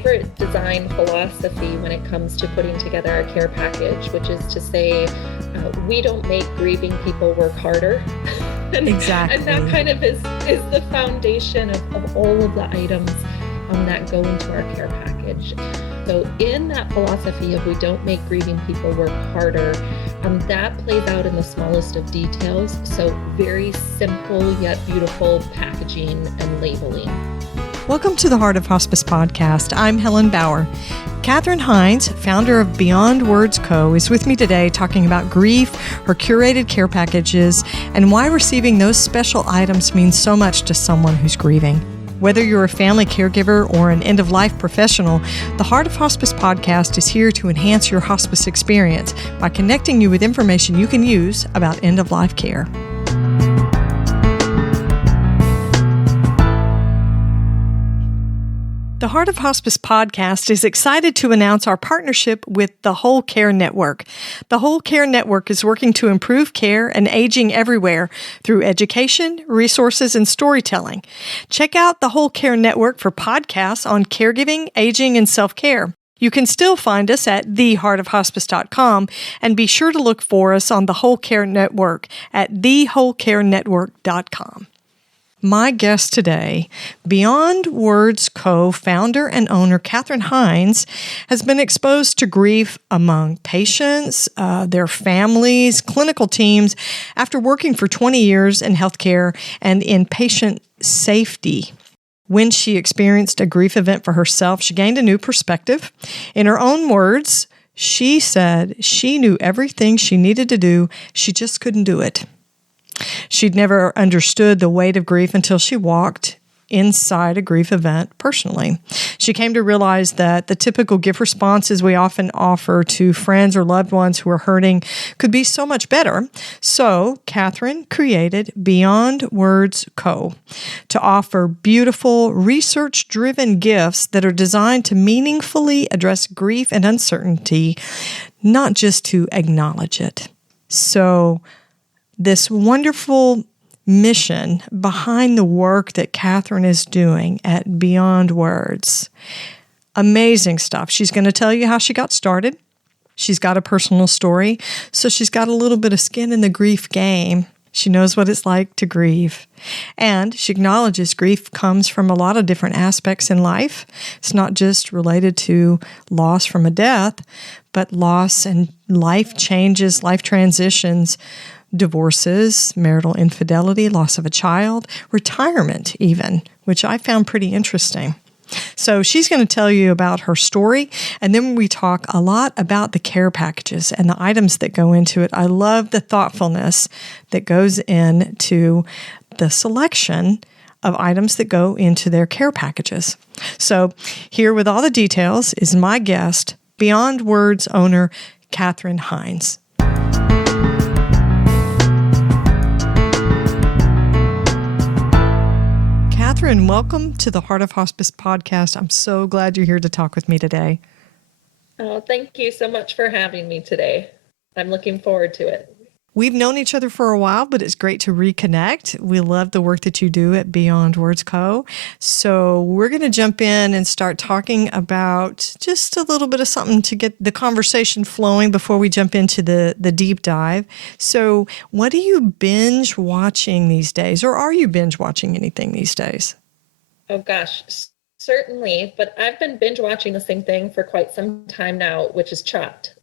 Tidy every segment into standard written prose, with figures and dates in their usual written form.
favorite design philosophy when it comes to putting together a care package, which is to say, we don't make grieving people work harder. Exactly. And that kind of is the foundation of all of the items that go into our care package. So in that philosophy of we don't make grieving people work harder, that plays out in the smallest of details. So very simple yet beautiful packaging and labeling. Welcome to the Heart of Hospice podcast. I'm Helen Bauer. Catherine Hinz, founder of Beyond Words Co., is with me today talking about grief, her curated care packages, and why receiving those special items means so much to someone who's grieving. Whether you're a family caregiver or an end-of-life professional, the Heart of Hospice podcast is here to enhance your hospice experience by connecting you with information you can use about end-of-life care. The Heart of Hospice podcast is excited to announce our partnership with the Whole Care Network. The Whole Care Network is working to improve care and aging everywhere through education, resources, and storytelling. Check out the Whole Care Network for podcasts on caregiving, aging, and self-care. You can still find us at theheartofhospice.com and be sure to look for us on the Whole Care Network at thewholecarenetwork.com. My guest today, Beyond Words co-founder and owner Catherine Hinz, has been exposed to grief among patients, their families, clinical teams, after working for 20 years in healthcare and in patient safety. When she experienced a grief event for herself, she gained a new perspective. In her own words, she said she knew everything she needed to do, she just couldn't do it. She'd never understood the weight of grief until she walked inside a grief event personally. She came to realize that the typical gift responses we often offer to friends or loved ones who are hurting could be so much better. So Catherine created Beyond Words Co. to offer beautiful, research-driven gifts that are designed to meaningfully address grief and uncertainty, not just to acknowledge it. So this wonderful mission behind the work that Catherine is doing at Beyond Words. Amazing stuff. She's going to tell you how she got started. She's got a personal story, so she's got a little bit of skin in the grief game. She knows what it's like to grieve. And she acknowledges grief comes from a lot of different aspects in life. It's not just related to loss from a death, but loss and life changes, life transitions, divorces, marital infidelity, loss of a child, retirement even, which I found pretty interesting. So she's going to tell you about her story, and then we talk a lot about the care packages and the items that go into it. I love the thoughtfulness that goes into the selection of items that go into their care packages. So here with all the details is my guest, Beyond Words owner, Catherine Hinz. Catherine, welcome to the Heart of Hospice podcast. I'm so glad you're here to talk with me today. Oh, thank you so much for having me today. I'm looking forward to it. We've known each other for a while, but it's great to reconnect. We love the work that you do at Beyond Words Co. So we're going to jump in and start talking about just a little bit of something to get the conversation flowing before we jump into the deep dive. So what are you binge watching these days, or are you binge watching anything these days? Oh gosh, certainly. But I've been binge watching the same thing for quite some time now, which is Chopped.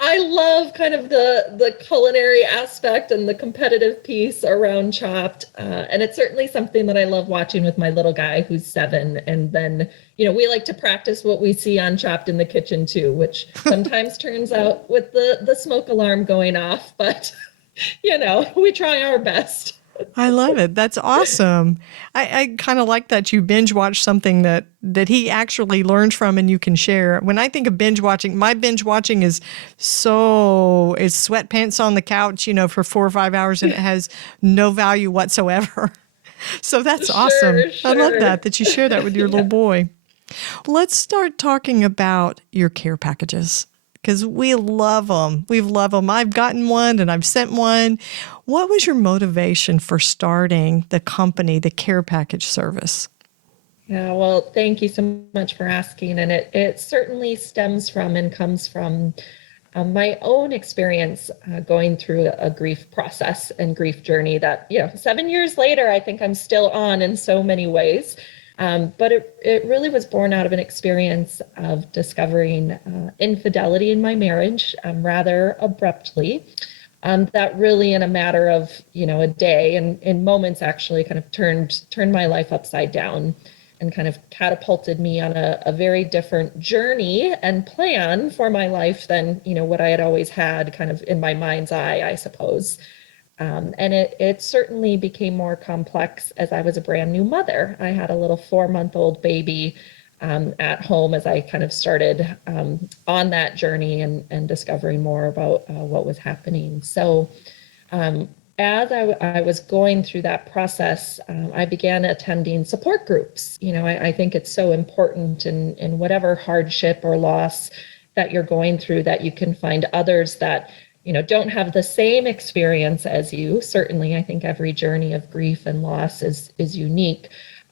I love kind of the culinary aspect and the competitive piece around Chopped. And it's certainly something that I love watching with my little guy who's 7. And then, we like to practice what we see on Chopped in the kitchen too, which sometimes turns out with the smoke alarm going off. But, we try our best. I love it. That's awesome. I kind of like that you binge watch something that he actually learns from and you can share. When I think of binge watching, my binge watching is sweatpants on the couch, for 4 or 5 hours, and it has no value whatsoever. So that's awesome. Sure. I love that you share that with your little boy. Let's start talking about your care packages, because we love them. We love them. I've gotten one and I've sent one. What was your motivation for starting the company, the care package service? Yeah, well, thank you so much for asking. And it certainly stems from and comes from my own experience going through a grief process and grief journey that, 7 years later, I think I'm still on in so many ways. But it really was born out of an experience of discovering infidelity in my marriage rather abruptly. That really, in a matter of a day and in moments, actually kind of turned my life upside down and kind of catapulted me on a very different journey and plan for my life than what I had always had kind of in my mind's eye, I suppose. And it certainly became more complex as I was a brand new mother. I had a little 4-month-old baby at home as I kind of started on that journey and discovering more about what was happening. So as I was going through that process, I began attending support groups. I think it's so important in whatever hardship or loss that you're going through that you can find others that don't have the same experience as you. Certainly, I think every journey of grief and loss is unique,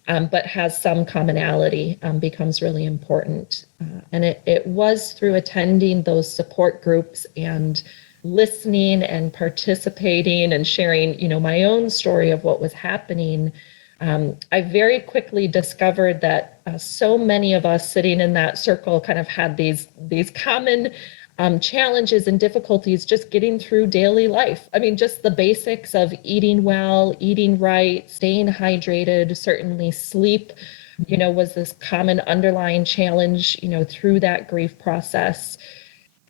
but has some commonality, becomes really important. And it was through attending those support groups and listening and participating and sharing, my own story of what was happening. I very quickly discovered that so many of us sitting in that circle kind of had these common challenges and difficulties just getting through daily life. I mean, just the basics of eating well, eating right, staying hydrated, certainly sleep, was this common underlying challenge, through that grief process.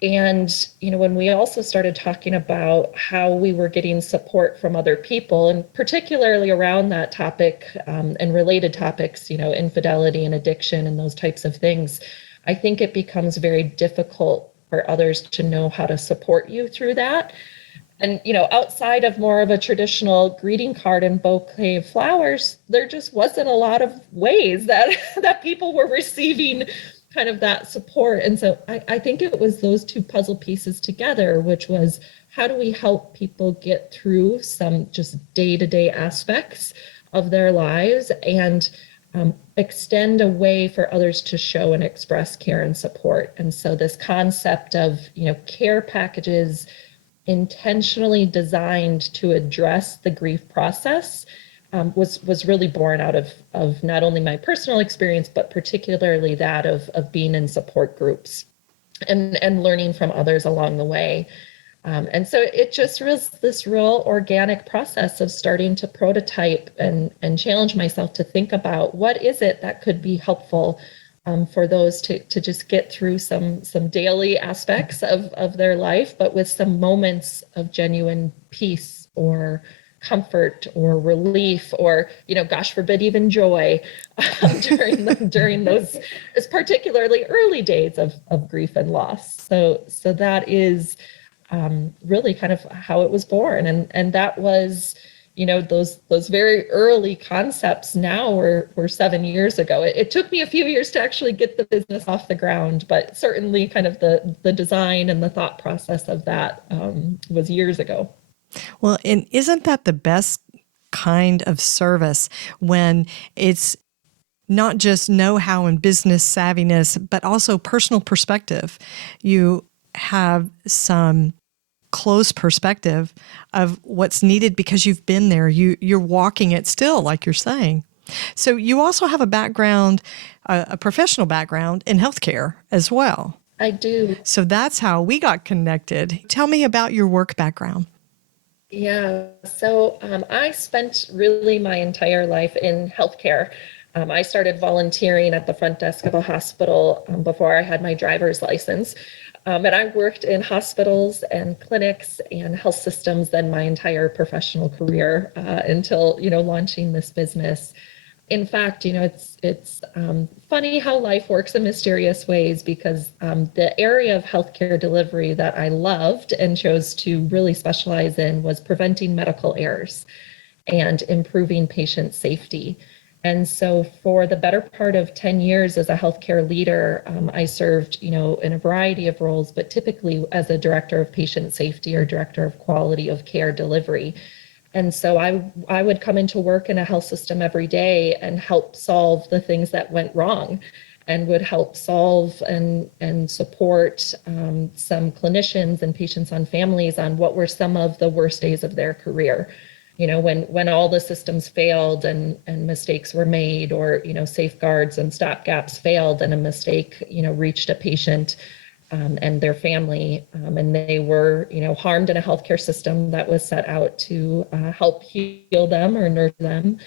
And, when we also started talking about how we were getting support from other people, and particularly around that topic and related topics, infidelity and addiction and those types of things, I think it becomes very difficult for others to know how to support you through that. And, outside of more of a traditional greeting card and bouquet of flowers, there just wasn't a lot of ways that, that people were receiving kind of that support. And so I think it was those two puzzle pieces together, which was how do we help people get through some just day-to-day aspects of their lives and extend a way for others to show and express care and support. And so this concept of, care packages intentionally designed to address the grief process was really born out of not only my personal experience, but particularly that of being in support groups and learning from others along the way. And so it just was this real organic process of starting to prototype and challenge myself to think about what is it that could be helpful for those to just get through some daily aspects of their life, but with some moments of genuine peace or comfort or relief or, gosh forbid, even joy during those particularly early days of grief and loss. So that is really kind of how it was born. And that was, those very early concepts now were 7 years ago. It took me a few years to actually get the business off the ground, but certainly kind of the design and the thought process of that was years ago. Well, and isn't that the best kind of service when it's not just know-how and business savviness, but also personal perspective? You have some close perspective of what's needed because you've been there. You're walking it still, like you're saying. So you also have a background, a professional background in healthcare as well. I do. So that's how we got connected. Tell me about your work background. Yeah, so I spent really my entire life in healthcare. I started volunteering at the front desk of a hospital before I had my driver's license. And I worked in hospitals and clinics and health systems then my entire professional career until, launching this business. In fact, it's funny how life works in mysterious ways because the area of healthcare delivery that I loved and chose to really specialize in was preventing medical errors and improving patient safety. And so for the better part of 10 years as a healthcare leader, I served, in a variety of roles, but typically as a director of patient safety or director of quality of care delivery. And so I would come into work in a health system every day and help solve the things that went wrong, and would help solve and support some clinicians and patients on families on what were some of the worst days of their career. When all the systems failed and mistakes were made, or, safeguards and stopgaps failed and a mistake, reached a patient and their family, and they were, harmed in a healthcare system that was set out to help heal them or nurture them.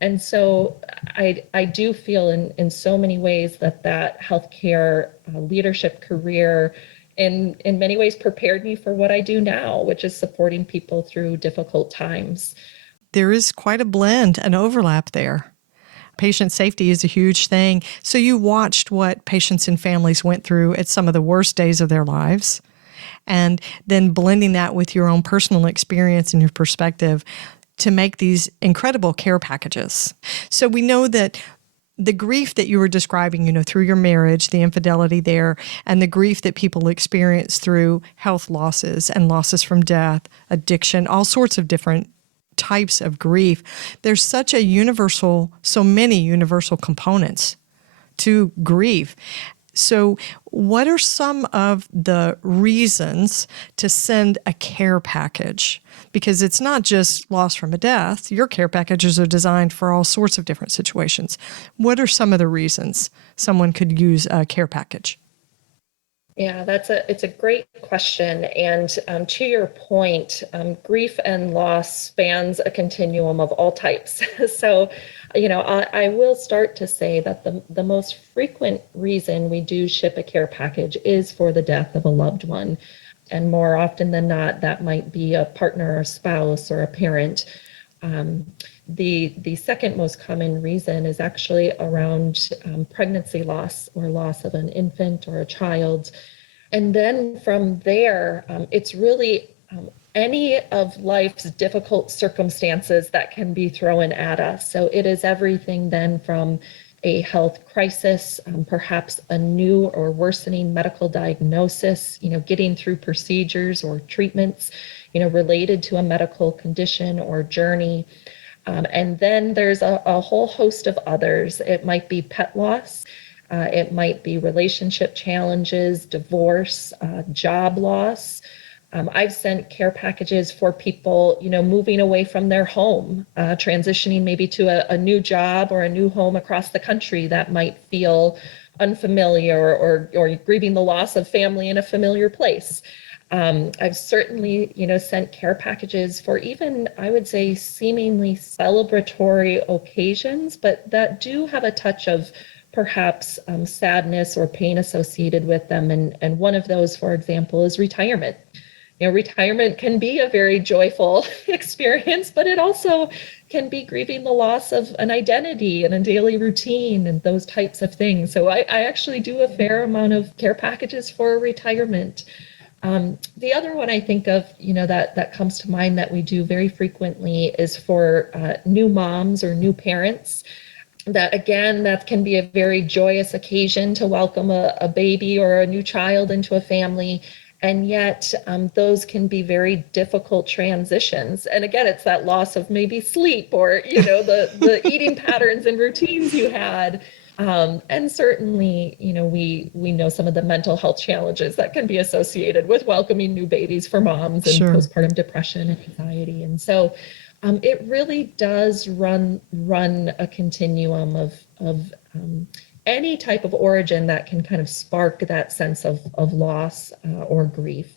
And so I do feel in so many ways that healthcare leadership career in many ways prepared me for what I do now, which is supporting people through difficult times. There is quite a blend, an overlap there. Patient safety is a huge thing. So you watched what patients and families went through at some of the worst days of their lives, and then blending that with your own personal experience and your perspective to make these incredible care packages. So we know that the grief that you were describing, through your marriage, the infidelity there, and the grief that people experience through health losses and losses from death, addiction, all sorts of different types of grief. There's so many universal components to grief. So what are some of the reasons to send a care package? Because it's not just loss from a death. Your care packages are designed for all sorts of different situations. What are some of the reasons someone could use a care package? Yeah, it's a great question. And to your point, grief and loss spans a continuum of all types. So, I will start to say that the most frequent reason we do ship a care package is for the death of a loved one. And more often than not, that might be a partner or a spouse or a parent. The second most common reason is actually around pregnancy loss or loss of an infant or a child. And then from there, it's really any of life's difficult circumstances that can be thrown at us. So it is everything then from a health crisis, perhaps a new or worsening medical diagnosis, getting through procedures or treatments, related to a medical condition or journey. And then there's a whole host of others. It might be pet loss. It might be relationship challenges, divorce, job loss. I've sent care packages for people, moving away from their home, transitioning maybe to a new job or a new home across the country that might feel unfamiliar, or grieving the loss of family in a familiar place. I've certainly, sent care packages for even, I would say, seemingly celebratory occasions, but that do have a touch of perhaps sadness or pain associated with them. And one of those, for example, is retirement. Retirement can be a very joyful experience, but it also can be grieving the loss of an identity and a daily routine and those types of things. So I actually do a fair amount of care packages for retirement. The other one I think of, that comes to mind that we do very frequently is for new moms or new parents. That can be a very joyous occasion to welcome a baby or a new child into a family. And yet those can be very difficult transitions. And again, it's that loss of maybe sleep or, the eating patterns and routines you had. And certainly, we know some of the mental health challenges that can be associated with welcoming new babies for moms and Sure. postpartum depression and anxiety. And so it really does run a continuum of any type of origin that can kind of spark that sense of loss or grief.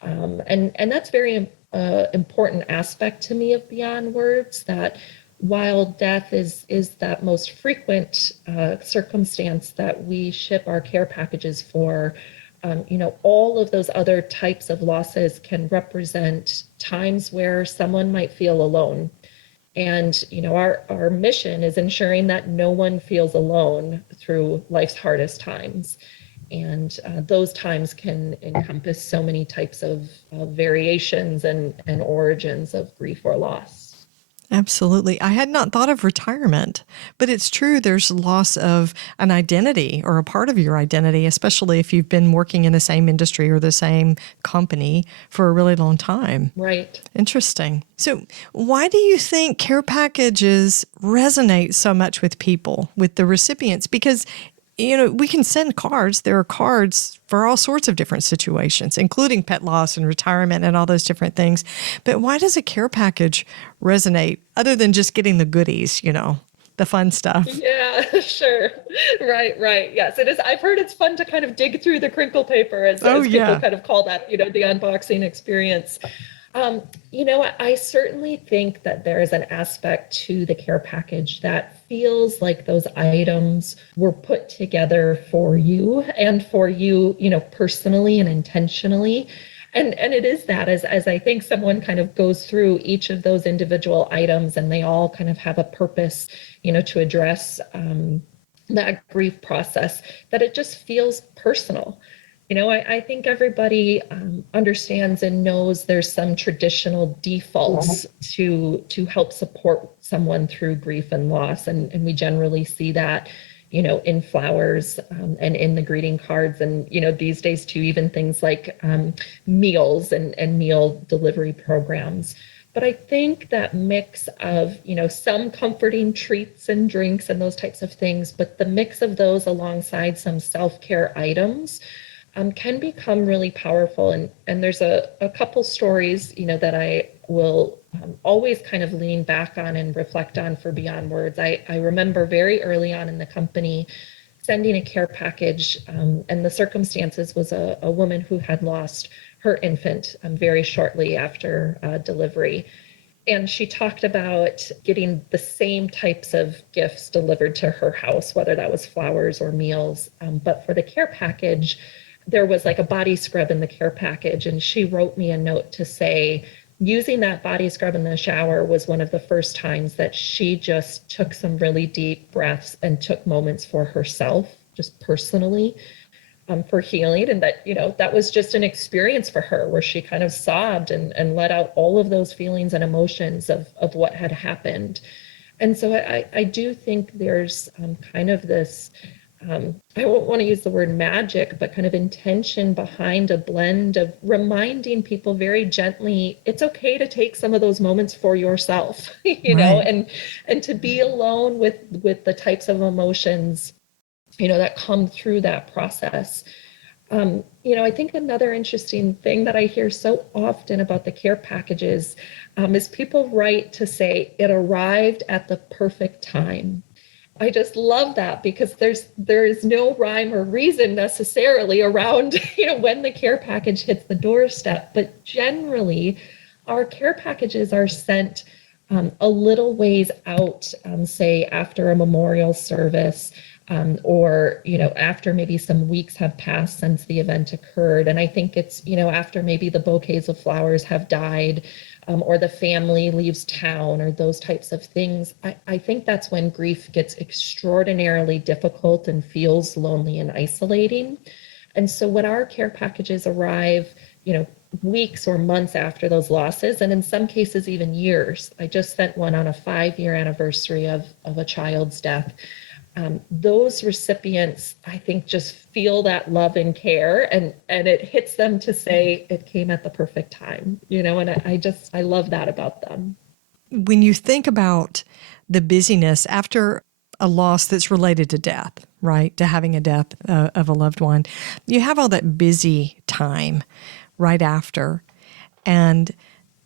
And that's very important aspect to me of Beyond Words, that while death is that most frequent circumstance that we ship our care packages for, all of those other types of losses can represent times where someone might feel alone. And, our mission is ensuring that no one feels alone through life's hardest times. And those times can encompass so many types of variations and origins of grief or loss. Absolutely. I had not thought of retirement, but it's true. There's loss of an identity or a part of your identity, especially if you've been working in the same industry or the same company for a really long time. Right. Interesting. So, why do you think care packages resonate so much with people, with the recipients? Because we can send cards. There are cards for all sorts of different situations, including pet loss and retirement and all those different things. But why does a care package resonate other than just getting the goodies, the fun stuff? Yeah, sure. Right. Yes, it is. I've heard it's fun to kind of dig through the crinkle paper Oh, as people yeah. kind of call that, the unboxing experience. I certainly think that there is an aspect to the care package that feels like those items were put together for you and for you, personally and intentionally. And it is that as I think someone kind of goes through each of those individual items and they all kind of have a purpose, to address that grief process, that it just feels personal. I think everybody understands and knows there's some traditional defaults to help support someone through grief and loss. And we generally see that, in flowers and in the greeting cards. And, these days too, even things like meals and meal delivery programs. But I think that mix of, some comforting treats and drinks and those types of things, but the mix of those alongside some self-care items can become really powerful. And there's a couple stories, that I will always kind of lean back on and reflect on for Beyond Words. I remember very early on in the company sending a care package, and the circumstances was a woman who had lost her infant very shortly after delivery. And she talked about getting the same types of gifts delivered to her house, whether that was flowers or meals. But for the care package, there was like a body scrub in the care package. And she wrote me a note to say, using that body scrub in the shower was one of the first times that she just took some really deep breaths and took moments for herself, just personally, for healing. And that, that was just an experience for her where she kind of sobbed and let out all of those feelings and emotions of what had happened. And so I do think there's kind of this, I won't want to use the word magic, but kind of intention behind a blend of reminding people very gently, it's okay to take some of those moments for yourself, Right. and to be alone with the types of emotions, that come through that process. I think another interesting thing that I hear so often about the care packages is people write to say it arrived at the perfect time. I just love that because there is no rhyme or reason necessarily around, when the care package hits the doorstep. But generally, our care packages are sent a little ways out, say after a memorial service, or after maybe some weeks have passed since the event occurred. And I think it's after maybe the bouquets of flowers have died, or the family leaves town, or those types of things. I think that's when grief gets extraordinarily difficult and feels lonely and isolating. And so when our care packages arrive, weeks or months after those losses, and in some cases even years. I just sent one on a 5-year anniversary of a child's death. Those recipients, I think, just feel that love and care, and it hits them to say it came at the perfect time, and I love that about them. When you think about the busyness after a loss that's related to death, right, to having a death of a loved one, you have all that busy time right after, and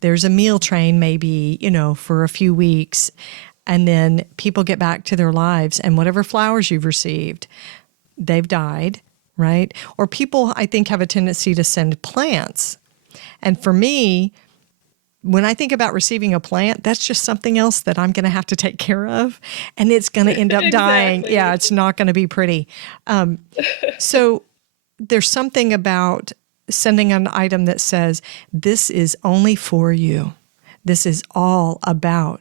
there's a meal train maybe, for a few weeks. And then people get back to their lives, and whatever flowers you've received, they've died, right? Or people, I think, have a tendency to send plants. And for me, when I think about receiving a plant, that's just something else that I'm going to have to take care of, and it's going to end up dying. Exactly. Yeah, it's not going to be pretty. So there's something about sending an item that says, this is only for you. This is all about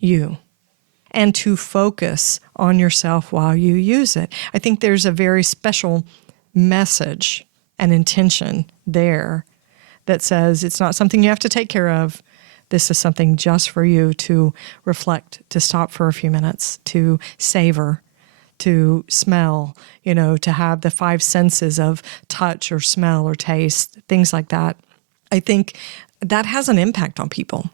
you. And to focus on yourself while you use it. I think there's a very special message and intention there that says it's not something you have to take care of, this is something just for you to reflect, to stop for a few minutes, to savor, to smell, to have the five senses of touch or smell or taste, things like that. I think that has an impact on people.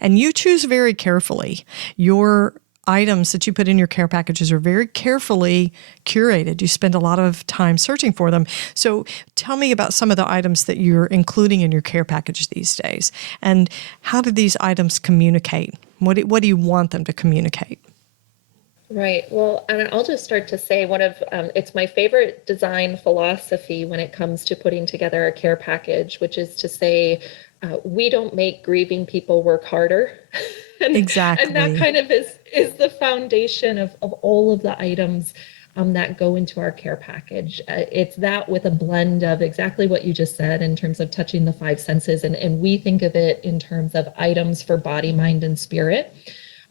And you choose very carefully. Your items that you put in your care packages are very carefully curated. You spend a lot of time searching for them. So tell me about some of the items that you're including in your care package these days. And how do these items communicate? What do you want them to communicate? Right. Well, and I'll just start to say it's my favorite design philosophy when it comes to putting together a care package, which is to say, we don't make grieving people work harder. Exactly. And that kind of is the foundation of all of the items that go into our care package. It's that with a blend of exactly what you just said in terms of touching the five senses. And we think of it in terms of items for body, mind, and spirit.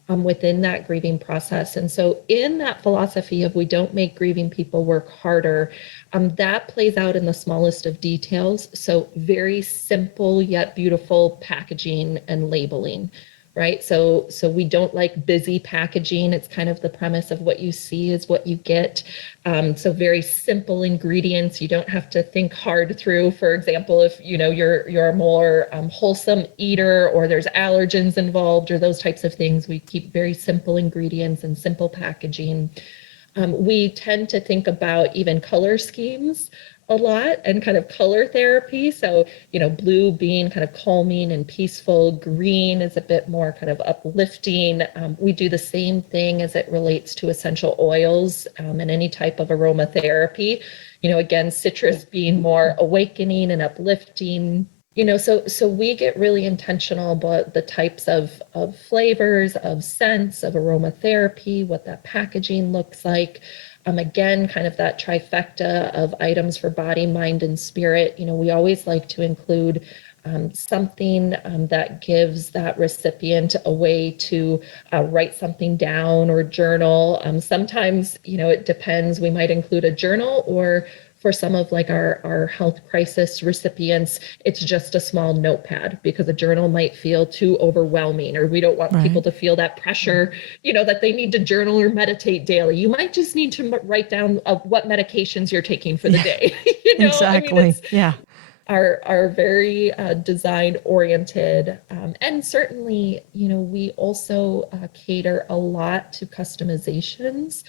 Within that grieving process. And so in that philosophy of we don't make grieving people work harder, that plays out in the smallest of details. So very simple yet beautiful packaging and labeling, right? So we don't like busy packaging. It's kind of the premise of what you see is what you get. So very simple ingredients. You don't have to think hard through. For example, if you're a more wholesome eater or there's allergens involved or those types of things, we keep very simple ingredients and simple packaging. We tend to think about even color schemes a lot and kind of color therapy. So, blue being kind of calming and peaceful, green is a bit more kind of uplifting. We do the same thing as it relates to essential oils and any type of aromatherapy. Again, citrus being more awakening and uplifting. So we get really intentional about the types of flavors, of scents, of aromatherapy, what that packaging looks like. Again, kind of that trifecta of items for body, mind, and spirit. We always like to include something that gives that recipient a way to write something down or journal. Sometimes, it depends. We might include a journal, or for some of like our health crisis recipients, it's just a small notepad because a journal might feel too overwhelming, or we don't want people to feel that pressure, that they need to journal or meditate daily. You might just need to write down what medications you're taking for the day. Exactly. Are very design oriented. And certainly, we also cater a lot to customizations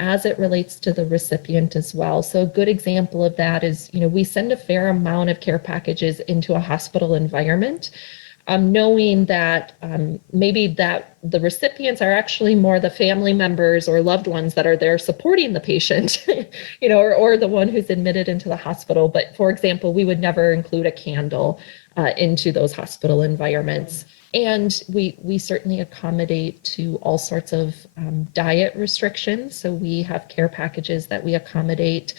as it relates to the recipient as well. So a good example of that is, we send a fair amount of care packages into a hospital environment, knowing that maybe that the recipients are actually more the family members or loved ones that are there supporting the patient, or the one who's admitted into the hospital. But for example, we would never include a candle into those hospital environments. And we certainly accommodate to all sorts of diet restrictions. So we have care packages that we accommodate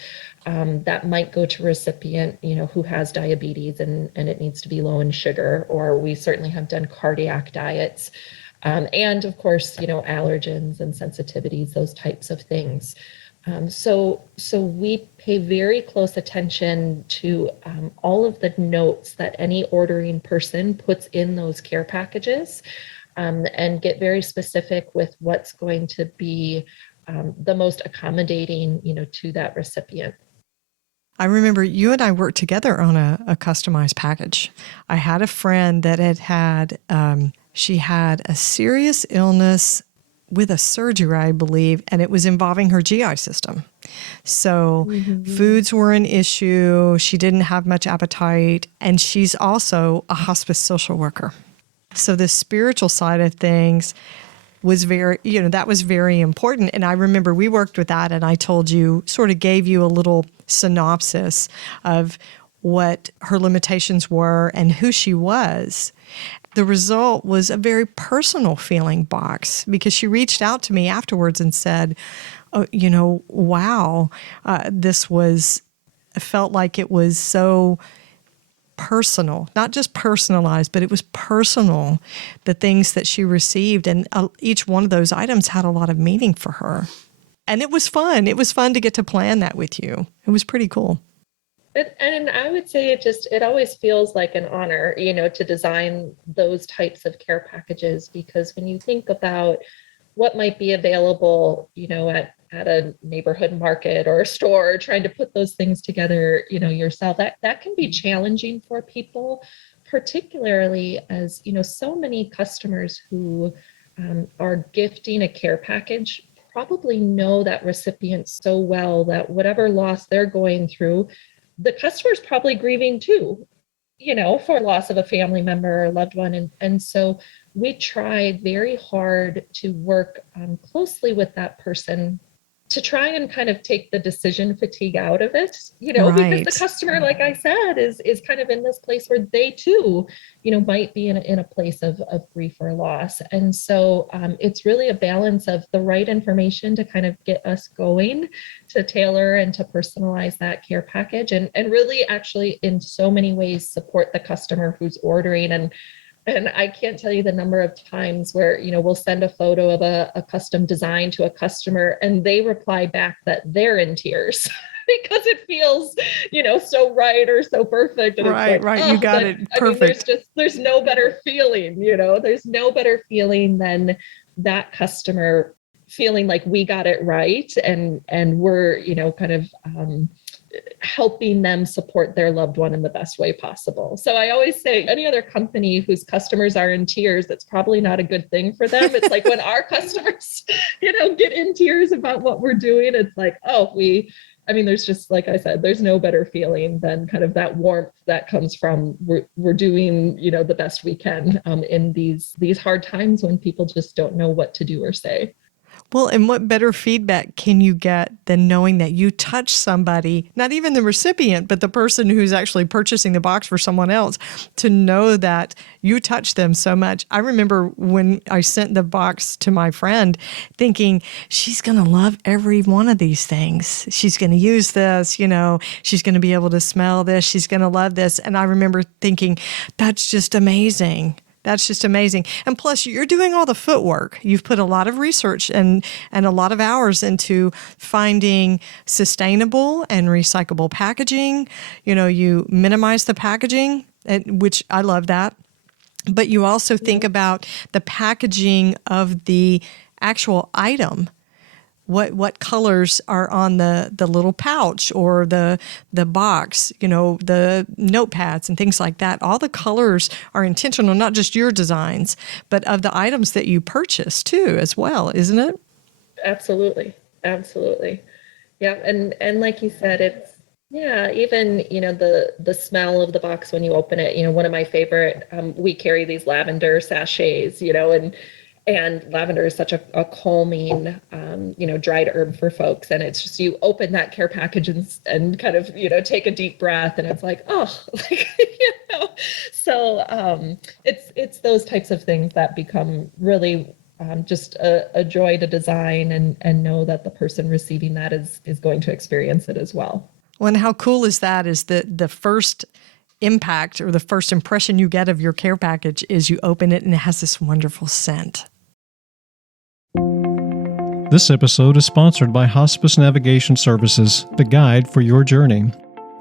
that might go to a recipient, who has diabetes and it needs to be low in sugar, or we certainly have done cardiac diets. And of course, allergens and sensitivities, those types of things. So we pay very close attention to all of the notes that any ordering person puts in those care packages, and get very specific with what's going to be the most accommodating, to that recipient. I remember you and I worked together on a customized package. I had a friend that she had a serious illness with a surgery, I believe, and it was involving her GI system. So foods were an issue. She didn't have much appetite, and she's also a hospice social worker. So the spiritual side of things was that was very important. And I remember we worked with that, and I sort of gave you a little synopsis of what her limitations were and who she was. The result was a very personal feeling box, because she reached out to me afterwards and said, oh, wow, felt like it was so personal, not just personalized, but it was personal, the things that she received. And each one of those items had a lot of meaning for her. And it was fun. It was fun to get to plan that with you. It was pretty cool. And I would say it always feels like an honor, to design those types of care packages, because when you think about what might be available, at a neighborhood market or a store, trying to put those things together, yourself, that can be challenging for people, particularly as, so many customers who are gifting a care package probably know that recipient so well that whatever loss they're going through, the customer's probably grieving too, for loss of a family member or loved one. And so we try very hard to work closely with that person to try and kind of take the decision fatigue out of it, because the customer, like I said, is kind of in this place where they too, might be in a place of grief or loss. And so it's really a balance of the right information to kind of get us going, to tailor and to personalize that care package, and really actually in so many ways support the customer who's ordering. And I can't tell you the number of times where, we'll send a photo of a custom design to a customer and they reply back that they're in tears because it feels, so right or so perfect. And right. You got it perfect. I mean, there's no better feeling, there's no better feeling than that customer feeling like we got it right. And we're, kind of, helping them support their loved one in the best way possible. So I always say any other company whose customers are in tears, that's probably not a good thing for them. It's like when our customers, get in tears about what we're doing, it's like, there's just, like I said, there's no better feeling than kind of that warmth that comes from we're doing, the best we can in these hard times when people just don't know what to do or say. Well, and what better feedback can you get than knowing that you touched somebody, not even the recipient, but the person who's actually purchasing the box for someone else, to know that you touched them so much. I remember when I sent the box to my friend thinking, she's going to love every one of these things. She's going to use this, she's going to be able to smell this. She's going to love this. And I remember thinking, that's just amazing. That's just amazing. And plus, you're doing all the footwork. You've put a lot of research and a lot of hours into finding sustainable and recyclable packaging. You minimize the packaging, which I love that. But you also think about the packaging of the actual item. What colors are on the little pouch or the box, the notepads and things like that. All the colors are intentional, not just your designs, but of the items that you purchase too, as well, isn't it? Absolutely. Yeah. And like you said, it's, even, the smell of the box when you open it, one of my favorite, we carry these lavender sachets, and lavender is such a calming, dried herb for folks. And it's just, you open that care package and kind of, take a deep breath, and it's like, so it's those types of things that become really just a joy to design and know that the person receiving that is going to experience it as well. Well, and how cool is that? Is the first impact or the first impression you get of your care package is you open it and it has this wonderful scent. This episode is sponsored by Hospice Navigation Services, the guide for your journey.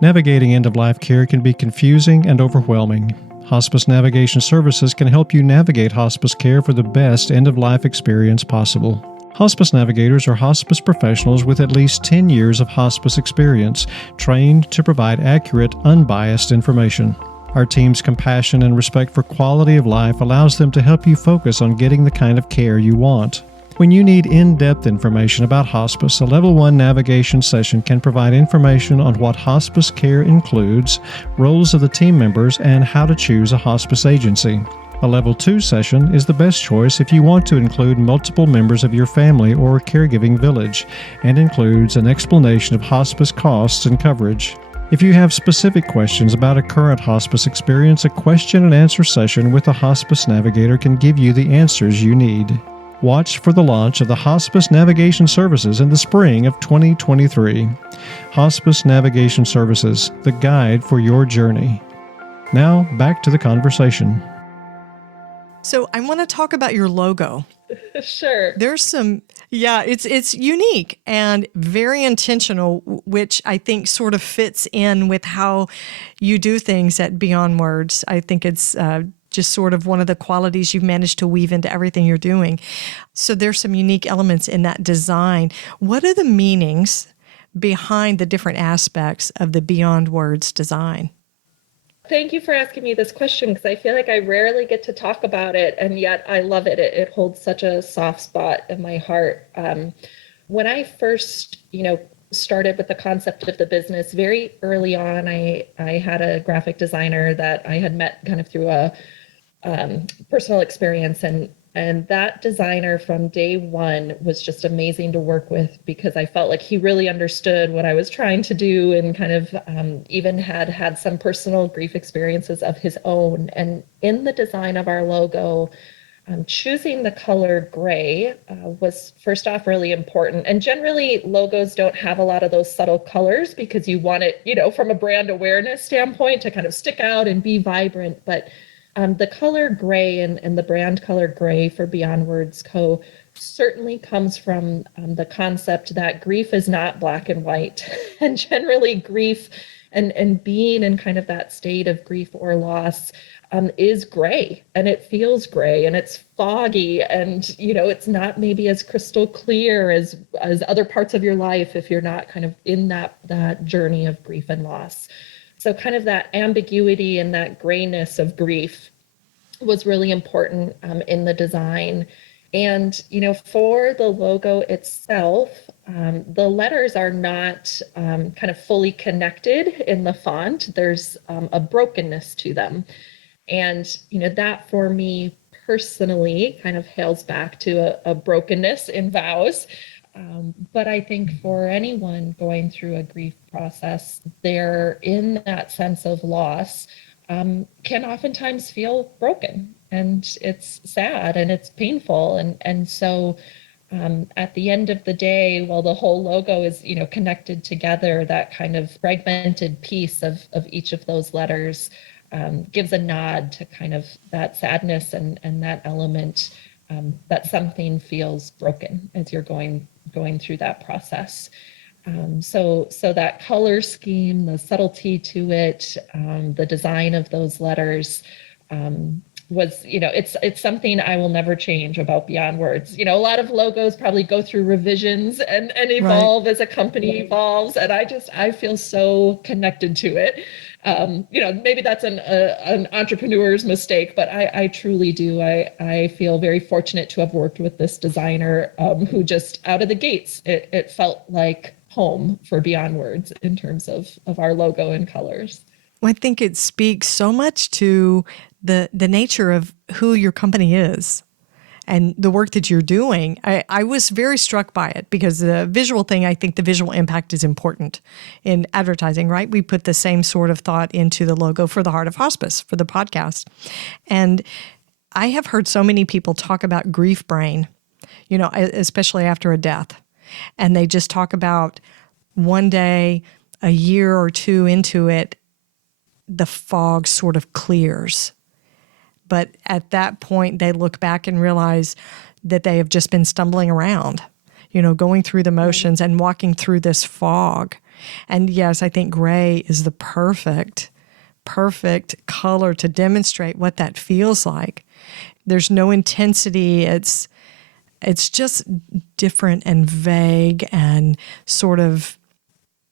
Navigating end-of-life care can be confusing and overwhelming. Hospice Navigation Services can help you navigate hospice care for the best end-of-life experience possible. Hospice navigators are hospice professionals with at least 10 years of hospice experience, trained to provide accurate, unbiased information. Our team's compassion and respect for quality of life allows them to help you focus on getting the kind of care you want. When you need in-depth information about hospice, a Level 1 navigation session can provide information on what hospice care includes, roles of the team members, and how to choose a hospice agency. A Level 2 session is the best choice if you want to include multiple members of your family or caregiving village, and includes an explanation of hospice costs and coverage. If you have specific questions about a current hospice experience, a question and answer session with a hospice navigator can give you the answers you need. Watch for the launch of the Hospice Navigation Services in the spring of 2023. Hospice Navigation Services, the guide for your journey. Now, back to the conversation. So I want to talk about your logo. Sure. There's some, yeah, it's unique and very intentional, which I think sort of fits in with how you do things at Beyond Words. I think it's just sort of one of the qualities you've managed to weave into everything you're doing. So there's some unique elements in that design. What are the meanings behind the different aspects of the Beyond Words design? Thank you for asking me this question, because I feel like I rarely get to talk about it, and yet I love it. It holds such a soft spot in my heart. When I first, started with the concept of the business, very early on, I had a graphic designer that I had met kind of through a personal experience, and that designer from day one was just amazing to work with, because I felt like he really understood what I was trying to do, and kind of even had some personal grief experiences of his own. And in the design of our logo, choosing the color gray was first off really important. And generally logos don't have a lot of those subtle colors, because you want it, from a brand awareness standpoint, to kind of stick out and be vibrant. But the color gray and the brand color gray for Beyond Words Co. certainly comes from the concept that grief is not black and white. And generally grief and being in kind of that state of grief or loss is gray, and it feels gray, and it's foggy, and it's not maybe as crystal clear as other parts of your life if you're not kind of in that journey of grief and loss. So kind of that ambiguity and that grayness of grief was really important in the design. And, for the logo itself, the letters are not kind of fully connected in the font. There's a brokenness to them. And, that for me personally kind of hails back to a brokenness in vows. But I think for anyone going through a grief process, they're in that sense of loss, can oftentimes feel broken, and it's sad and it's painful. And so at the end of the day, while the whole logo is, connected together, that kind of fragmented piece of each of those letters gives a nod to kind of that sadness and that element that something feels broken as you're going through that process. So that color scheme, the subtlety to it, the design of those letters was, it's something I will never change about Beyond Words. A lot of logos probably go through revisions and evolve as a company evolves. And I feel so connected to it. Maybe that's an entrepreneur's mistake, but I truly do. I feel very fortunate to have worked with this designer who just out of the gates, it felt like home for Beyond Words in terms of our logo and colors. Well, I think it speaks so much to the nature of who your company is and the work that you're doing. I was very struck by it, because the visual thing, I think the visual impact is important in advertising, right? We put the same sort of thought into the logo for the Heart of Hospice, for the podcast. And I have heard so many people talk about grief brain, especially after a death. And they just talk about one day, a year or two into it, the fog sort of clears. But at that point, they look back and realize that they have just been stumbling around, going through the motions and walking through this fog. And yes, I think gray is the perfect color to demonstrate what that feels like. There's no intensity. It's just different and vague, and sort of,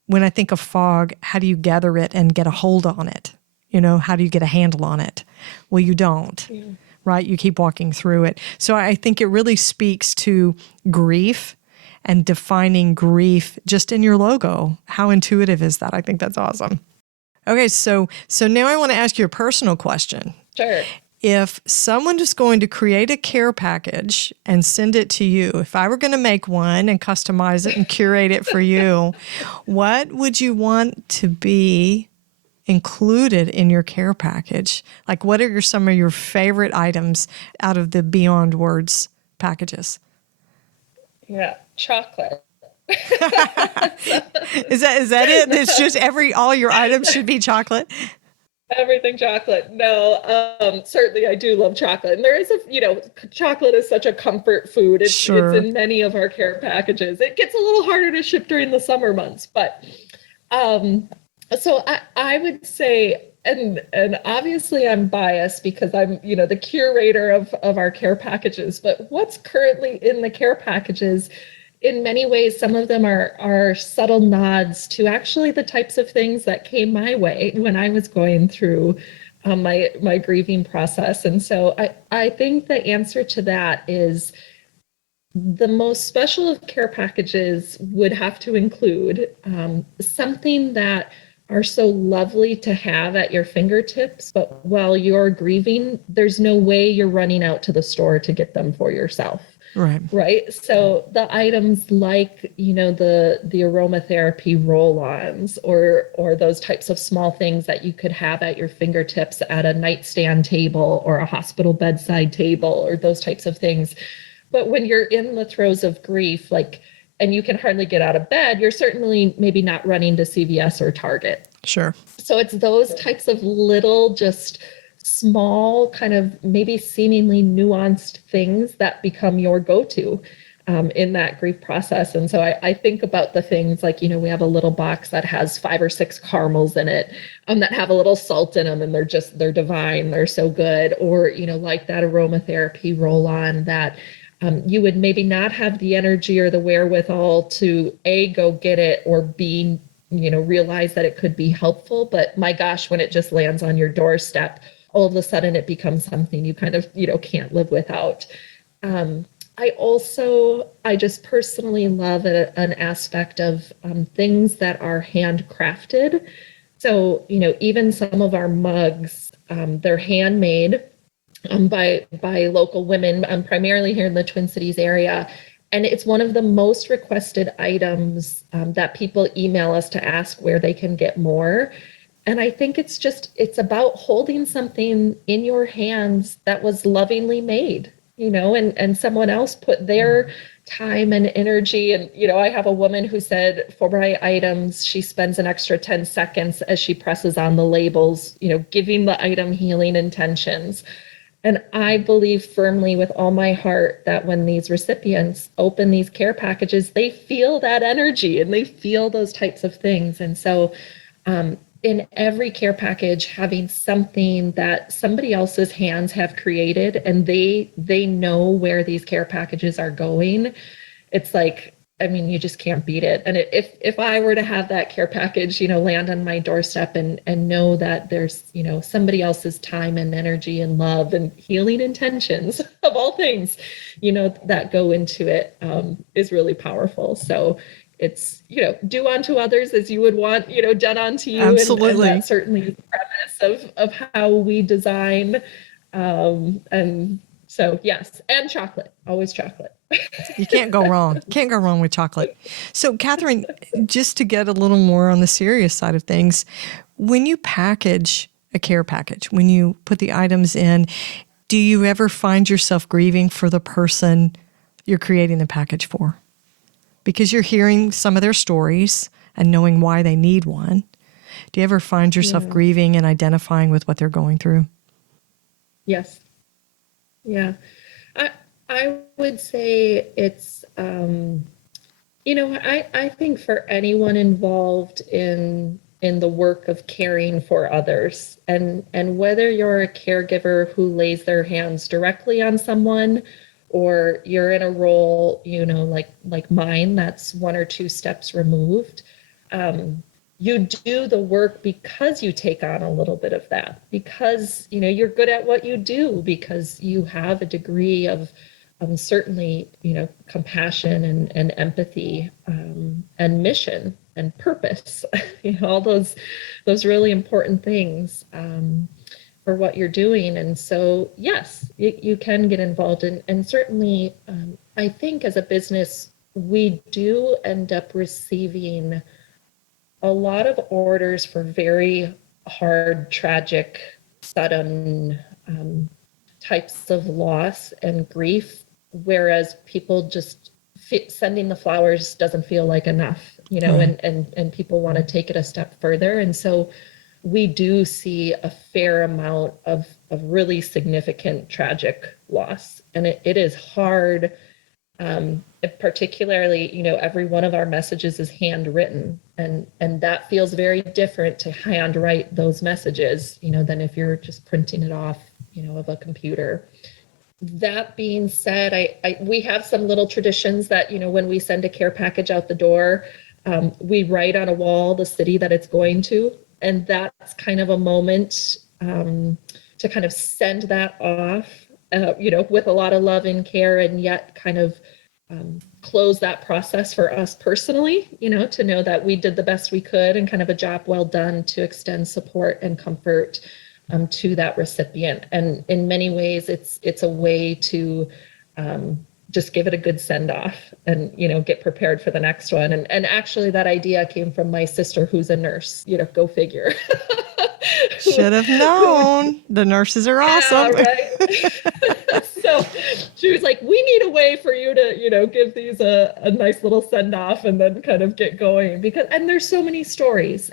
when I think of fog, how do you gather it and get a hold on it? How do you get a handle on it? Well, you don't, right? You keep walking through it. So I think it really speaks to grief and defining grief just in your logo. How intuitive is that? I think that's awesome. Okay, so now I want to ask you a personal question. Sure. If someone is going to create a care package and send it to you, if I were going to make one and customize it and curate it for you, what would you want to be included in your care package? Like, what are some of your favorite items out of the Beyond Words packages? Yeah, chocolate. Is that it? It's just all your items should be chocolate? Everything chocolate. No, certainly I do love chocolate. And there is chocolate is such a comfort food. It's Sure. in many of our care packages. It gets a little harder to ship during the summer months, but um, so I would say, and obviously I'm biased because I'm, the curator of our care packages, but what's currently in the care packages, in many ways, some of them are subtle nods to actually the types of things that came my way when I was going through my grieving process. And so I think the answer to that is the most special of care packages would have to include something that are so lovely to have at your fingertips, but while you're grieving, there's no way you're running out to the store to get them for yourself. Right. Right. So the items like, the aromatherapy roll-ons or those types of small things that you could have at your fingertips at a nightstand table or a hospital bedside table or those types of things. But when you're in the throes of grief, and you can hardly get out of bed, you're certainly maybe not running to CVS or Target. Sure. So it's those types of little, just small, kind of maybe seemingly nuanced things that become your go-to in that grief process. And so I think about the things like, we have a little box that has 5 or 6 caramels in it that have a little salt in them, and they're divine. They're so good. Or, like that aromatherapy roll-on that you would maybe not have the energy or the wherewithal to A, go get it, or B, realize that it could be helpful. But my gosh, when it just lands on your doorstep, all of a sudden it becomes something you kind of, can't live without. I just personally love an aspect of things that are handcrafted. So, even some of our mugs, they're handmade by local women, primarily here in the Twin Cities area. And it's one of the most requested items that people email us to ask where they can get more. And I think it's about holding something in your hands that was lovingly made, and someone else put their time and energy. And, I have a woman who said for my items, she spends an extra 10 seconds as she presses on the labels, giving the item healing intentions. And I believe firmly with all my heart that when these recipients open these care packages, they feel that energy and they feel those types of things. And so in every care package, having something that somebody else's hands have created and they know where these care packages are going, it's like, you just can't beat it. And if I were to have that care package, land on my doorstep and know that there's, somebody else's time and energy and love and healing intentions of all things, that go into it, is really powerful. So it's, do unto others as you would want, done unto you. Absolutely. And that certainly is the premise of how we design. And so, yes, and chocolate, always chocolate. You can't go wrong. Can't go wrong with chocolate. So, Catherine, just to get a little more on the serious side of things, when you package a care package, when you put the items in, do you ever find yourself grieving for the person you're creating the package for? Because you're hearing some of their stories and knowing why they need one. Do you ever find yourself grieving and identifying with what they're going through? Yes. Yeah. I would say it's, I think for anyone involved in the work of caring for others, and whether you're a caregiver who lays their hands directly on someone, or you're in a role, like mine, that's 1 or 2 steps removed, you do the work because you take on a little bit of that, because, you're good at what you do, because you have a degree of certainly, compassion and empathy, and mission and purpose, all those really important things for what you're doing. And so, yes, you can get involved in, and certainly, I think as a business, we do end up receiving a lot of orders for very hard, tragic, sudden types of loss and grief, whereas people just sending the flowers doesn't feel like enough, and people want to take it a step further. And so we do see a fair amount of really significant tragic loss. And it is hard, particularly, every one of our messages is handwritten, and that feels very different to handwrite those messages, than if you're just printing it off, of a computer. That being said, we have some little traditions that, when we send a care package out the door, we write on a wall the city that it's going to. And that's kind of a moment to kind of send that off, with a lot of love and care, and yet kind of close that process for us personally, to know that we did the best we could and kind of a job well done to extend support and comfort to that recipient. And in many ways, it's a way to just give it a good send off and, get prepared for the next one. And actually that idea came from my sister, who's a nurse, go figure. Should have known. The nurses are awesome. Yeah, right. So she was like, we need a way for you to, give these a nice little send off and then kind of get going, and there's so many stories.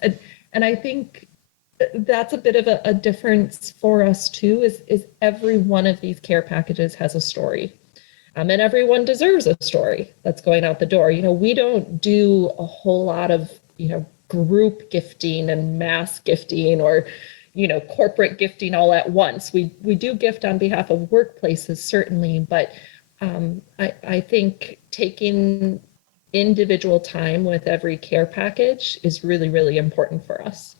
And I think that's a bit of a difference for us too, is every one of these care packages has a story. And everyone deserves a story that's going out the door. We don't do a whole lot of, group gifting and mass gifting or, corporate gifting all at once. We do gift on behalf of workplaces, certainly, but I think taking individual time with every care package is really, really important for us.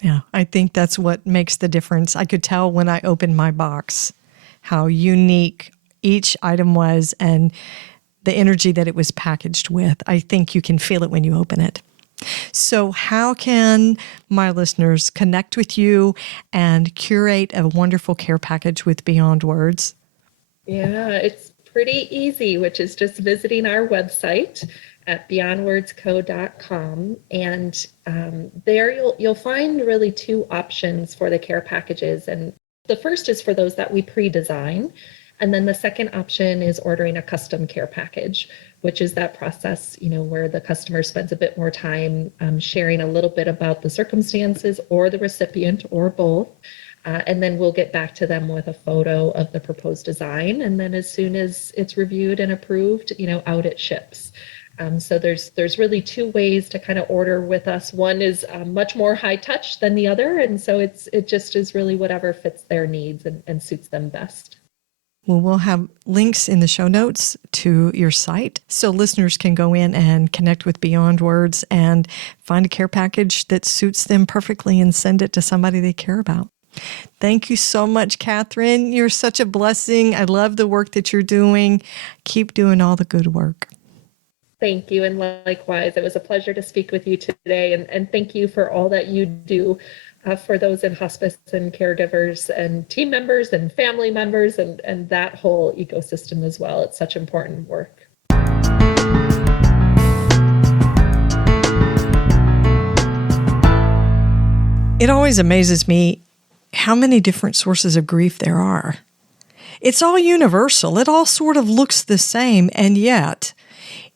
Yeah, I think that's what makes the difference. I could tell when I opened my box how unique each item was and the energy that it was packaged with. I think you can feel it when you open it. So how can my listeners connect with you and curate a wonderful care package with Beyond Words? Yeah, it's pretty easy, which is just visiting our website at beyondwordsco.com. And there you'll find really two options for the care packages. And the first is for those that we pre-design. And then the second option is ordering a custom care package, which is that process, where the customer spends a bit more time sharing a little bit about the circumstances or the recipient or both. And then we'll get back to them with a photo of the proposed design. And then as soon as it's reviewed and approved, out it ships. So there's really two ways to kind of order with us. One is much more high touch than the other. And so it just is really whatever fits their needs and suits them best. Well, we'll have links in the show notes to your site so listeners can go in and connect with Beyond Words and find a care package that suits them perfectly and send it to somebody they care about. Thank you so much, Catherine. You're such a blessing. I love the work that you're doing. Keep doing all the good work. Thank you. And likewise, it was a pleasure to speak with you today. And thank you for all that you do for those in hospice and caregivers and team members and family members and that whole ecosystem as well. It's such important work. It always amazes me how many different sources of grief there are. It's all universal. It all sort of looks the same, and yet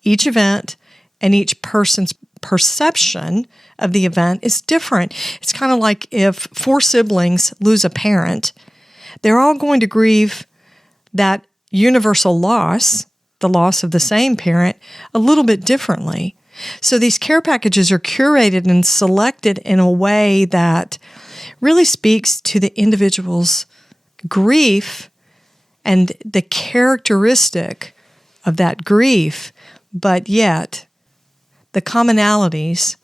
each event and each person's perception of the event is different. It's kind of like if 4 siblings lose a parent, they're all going to grieve that universal loss, the loss of the same parent, a little bit differently. So these care packages are curated and selected in a way that really speaks to the individual's grief and the characteristic of that grief, but yet the commonalities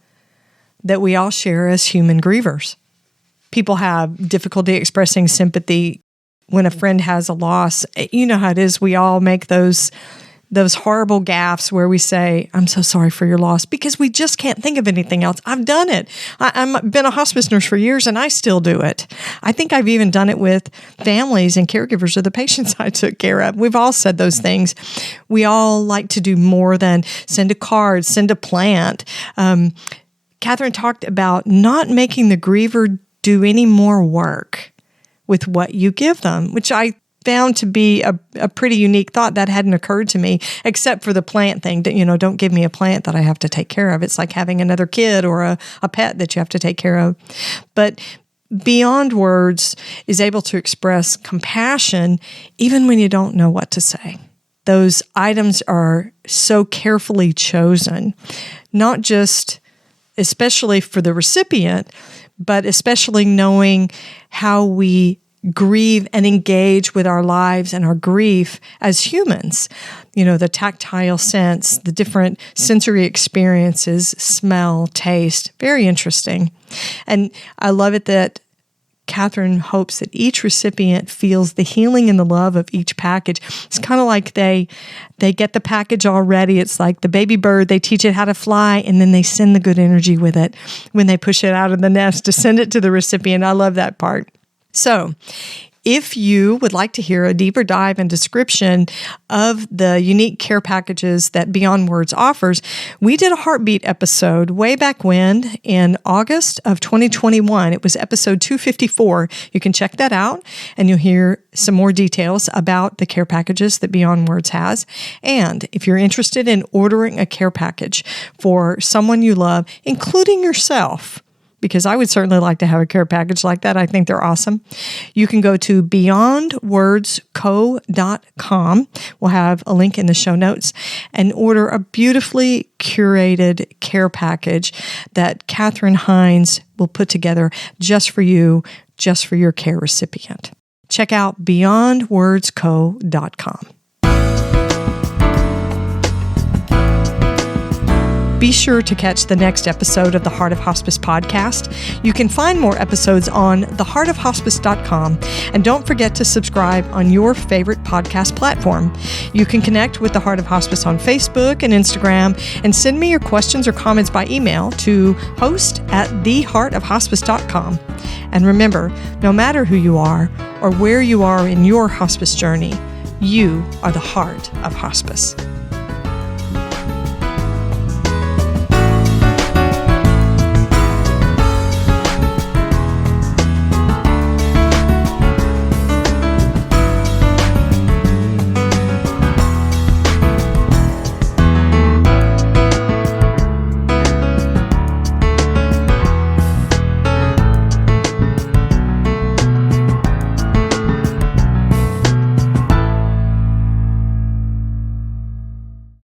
that we all share as human grievers. People have difficulty expressing sympathy when a friend has a loss. You know how it is. We all make those horrible gaffes where we say, I'm so sorry for your loss, because we just can't think of anything else. I've done it. I've been a hospice nurse for years, and I still do it. I think I've even done it with families and caregivers of the patients I took care of. We've all said those things. We all like to do more than send a card, send a plant. Catherine talked about not making the griever do any more work with what you give them, which I found to be a pretty unique thought that hadn't occurred to me, except for the plant thing. Don't give me a plant that I have to take care of. It's like having another kid or a pet that you have to take care of. But Beyond Words is able to express compassion even when you don't know what to say. Those items are so carefully chosen, not just especially for the recipient, but especially knowing how we grieve and engage with our lives and our grief as humans. The tactile sense, the different sensory experiences, smell, taste, very interesting. And I love it that Catherine hopes that each recipient feels the healing and the love of each package. It's kind of like they get the package already. It's like the baby bird, they teach it how to fly, and then they send the good energy with it when they push it out of the nest to send it to the recipient. I love that part. So, if you would like to hear a deeper dive and description of the unique care packages that Beyond Words offers, we did a Heartbeat episode way back when in August of 2021. It was episode 254. You can check that out and you'll hear some more details about the care packages that Beyond Words has. And if you're interested in ordering a care package for someone you love, including yourself, because I would certainly like to have a care package like that. I think they're awesome. You can go to beyondwordsco.com. We'll have a link in the show notes and order a beautifully curated care package that Catherine Hinz will put together just for you, just for your care recipient. Check out beyondwordsco.com. Be sure to catch the next episode of the Heart of Hospice podcast. You can find more episodes on theheartofhospice.com. And don't forget to subscribe on your favorite podcast platform. You can connect with the Heart of Hospice on Facebook and Instagram and send me your questions or comments by email to host@theheartofhospice.com. And remember, no matter who you are or where you are in your hospice journey, you are the heart of hospice.